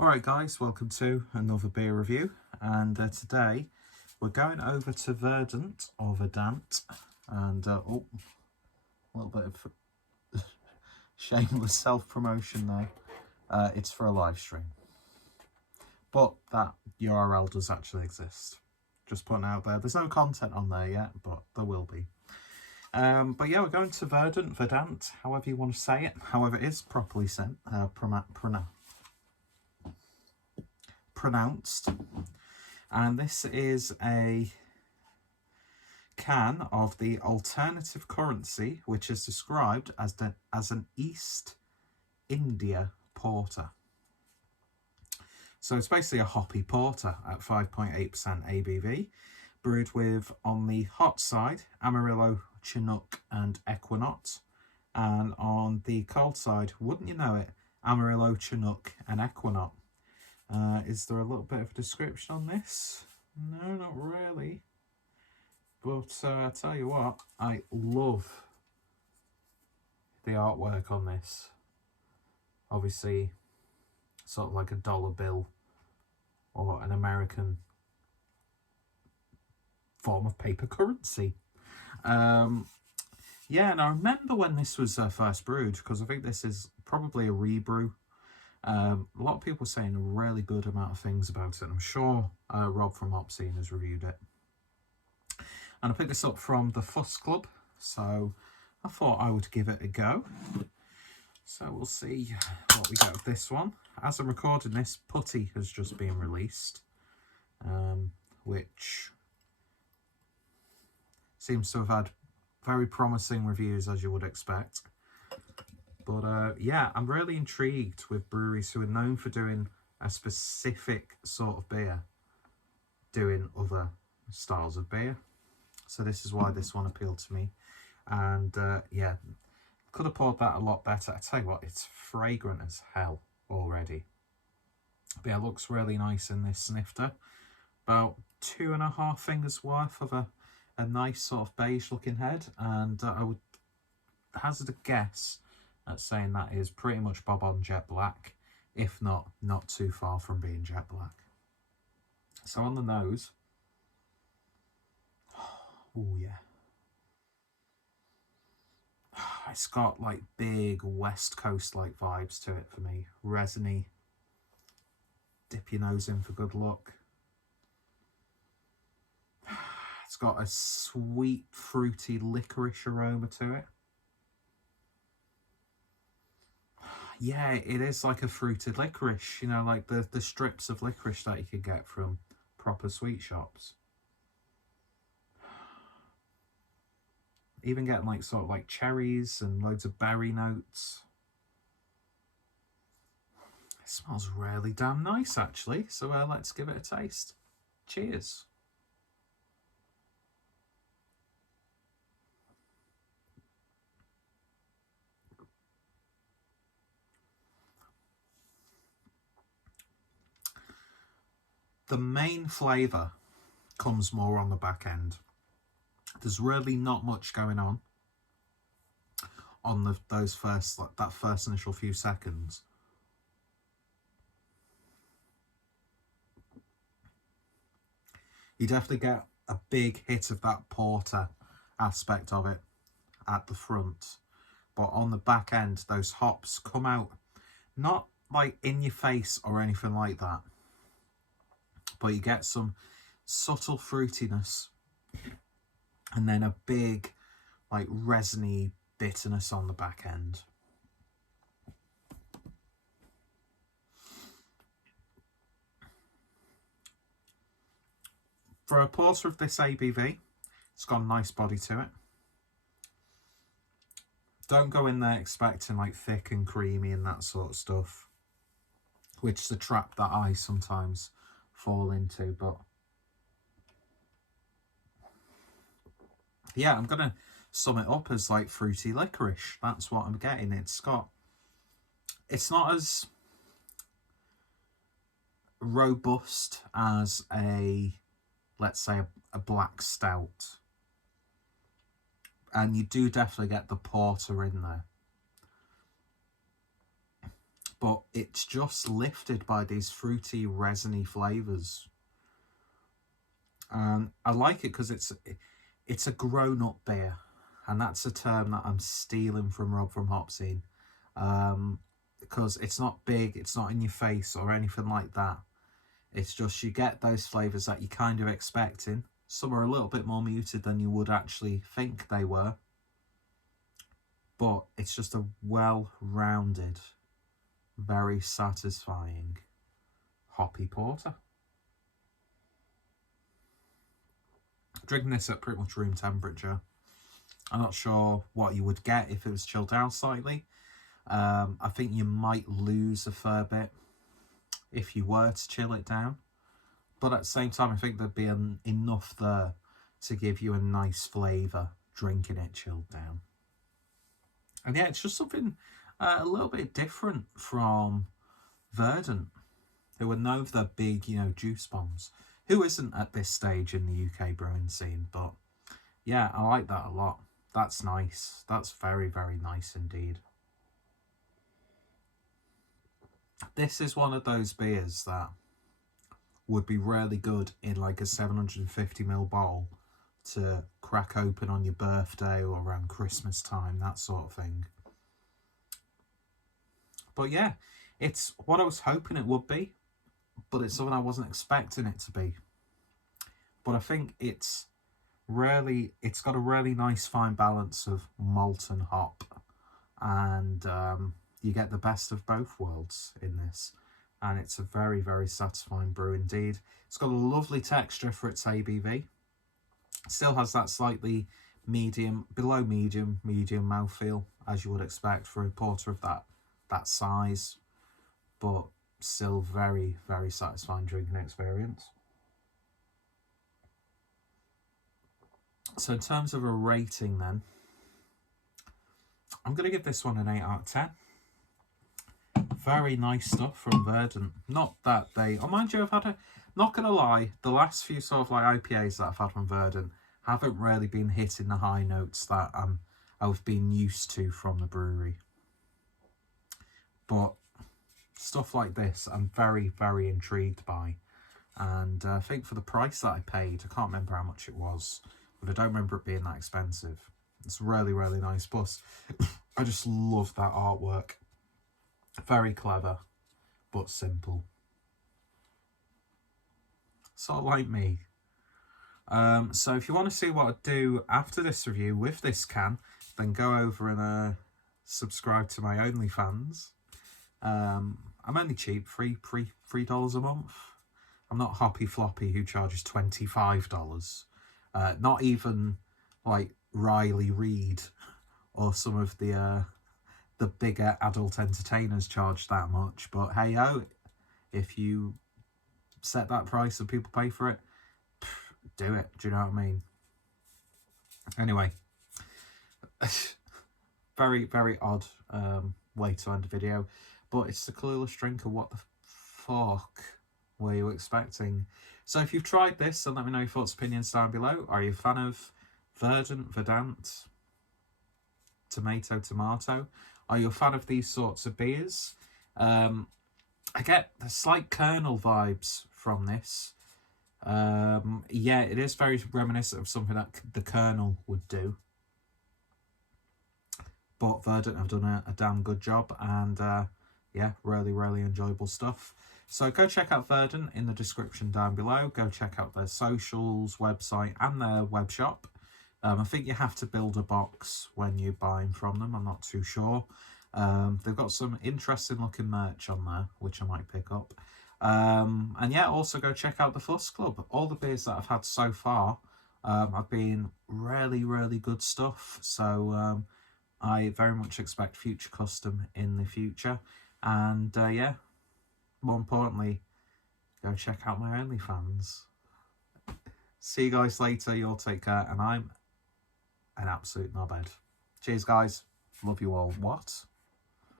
Alright guys, welcome to another beer review, and today we're going over to Verdant or Verdant, and oh, a little bit of shameless self-promotion there. It's for a live stream, but that URL does actually exist. Just putting out there, there's no content on there yet, but there will be. But yeah, we're going to Verdant, however you want to say it, however it is properly said, pronounced. And this is a can of the alternative currency, which is described as an East India porter. So it's basically a hoppy porter at 5.8% ABV, brewed with, on the hot side, Amarillo, Chinook and Equinox, and on the cold side, wouldn't you know it, Amarillo, Chinook and Equinox. Is there a little bit of a description on this? No, not really. But I tell you what, I love the artwork on this. Obviously, sort of like a dollar bill or an American form of paper currency. Yeah, and I remember when this was first brewed, because I think this is probably a rebrew. A lot of people are saying a really good amount of things about it. I'm sure Rob from Hopscene has reviewed it. And I picked this up from the Fuss Club, so I thought I would give it a go. So we'll see what we get with this one. As I'm recording this, Putty has just been released, which seems to have had very promising reviews, as you would expect. But yeah, I'm really intrigued with breweries who are known for doing a specific sort of beer, doing other styles of beer. So this is why this one appealed to me. And yeah, could have poured that a lot better. I tell you what, it's fragrant as hell already. But yeah, it looks really nice in this snifter. About 2.5 fingers worth of a nice sort of beige looking head. And I would hazard a guess at saying that is pretty much bob on jet black, if not too far from being jet black. So on the nose, oh yeah, it's got like big West Coast like vibes to it for me. Resiny, dip your nose in for good luck. It's got a sweet fruity licorice aroma to it. Yeah, it is like a fruited licorice, you know, like the strips of licorice that you could get from proper sweet shops. Even getting like sort of like cherries and loads of berry notes. It smells really damn nice actually, so let's give it a taste. Cheers. The main flavour comes more on the back end. There's really not much going on those first, like that first initial few seconds. You definitely get a big hit of that porter aspect of it at the front, but on the back end, those hops come out not like in your face or anything like that, but you get some subtle fruitiness and then a big like resiny bitterness on the back end. For a porter of this ABV, it's got a nice body to it. Don't go in there expecting like thick and creamy and that sort of stuff, which is a trap that I sometimes fall into. But yeah, I'm gonna sum it up as like fruity licorice. That's what I'm getting. It's not as robust as a, let's say, a black stout, and you do definitely get the porter in there, but it's just lifted by these fruity, resiny flavours. And I like it because it's a grown-up beer. And that's a term that I'm stealing from Rob from Hopscene. Because it's not big, it's not in your face or anything like that. It's just you get those flavours that you're kind of expecting. Some are a little bit more muted than you would actually think they were. But it's just a well-rounded, very satisfying hoppy porter. Drinking this at pretty much room temperature. I'm not sure what you would get if it was chilled down slightly. I think you might lose a fair bit if you were to chill it down. But at the same time, I think there'd be enough there to give you a nice flavour drinking it chilled down. And yeah, it's just something a little bit different from Verdant, who are known for their big, juice bombs. Who isn't at this stage in the UK brewing scene? But yeah, I like that a lot. That's nice. That's very, very nice indeed. This is one of those beers that would be really good in like a 750ml bottle to crack open on your birthday or around Christmas time, that sort of thing. But yeah, it's what I was hoping it would be, but it's something I wasn't expecting it to be. But I think it's got a really nice fine balance of malt and hop, and you get the best of both worlds in this, and it's a very, very satisfying brew indeed. It's got a lovely texture for its ABV. Still has that slightly below medium mouthfeel, as you would expect for a porter of that size, but still very, very satisfying drinking experience. So in terms of a rating then, I'm going to give this one an 8 out of 10. Very nice stuff from Verdant. Not that mind you, I've had not going to lie, the last few sort of like IPAs that I've had from Verdant haven't really been hitting the high notes that I've been used to from the brewery. But stuff like this, I'm very, very intrigued by. And I think for the price that I paid, I can't remember how much it was, but I don't remember it being that expensive. It's really, really nice. Plus, I just love that artwork. Very clever, but simple. Sort of like me. So if you want to see what I do after this review with this can, then go over and subscribe to my OnlyFans. I'm only cheap, $3 a month. I'm not Hoppy Floppy who charges $25. Not even like Riley Reid or some of the bigger adult entertainers charge that much. But hey ho, if you set that price and people pay for it, do it. Do you know what I mean? Anyway, very, very odd way to end a video, but it's the clueless drinker. What the fuck were you expecting? So if you've tried this, then let me know your thoughts, opinions down below. Are you a fan of Verdant, Tomato? Are you a fan of these sorts of beers? I get the slight kernel vibes from this. Yeah, it is very reminiscent of something that the Colonel would do. But Verdant have done a damn good job, and yeah, really, really enjoyable stuff. So go check out Verdant in the description down below. Go check out their socials, website, and their web shop. I think you have to build a box when you're buying from them. I'm not too sure. They've got some interesting looking merch on there, which I might pick up. And yeah, also go check out the Fuss Club. All the beers that I've had so far have been really, really good stuff. So I very much expect future custom in the future. And yeah, more importantly, go check out my OnlyFans. See you guys later. You all take care. And I'm an absolute knobhead. Cheers, guys. Love you all. What?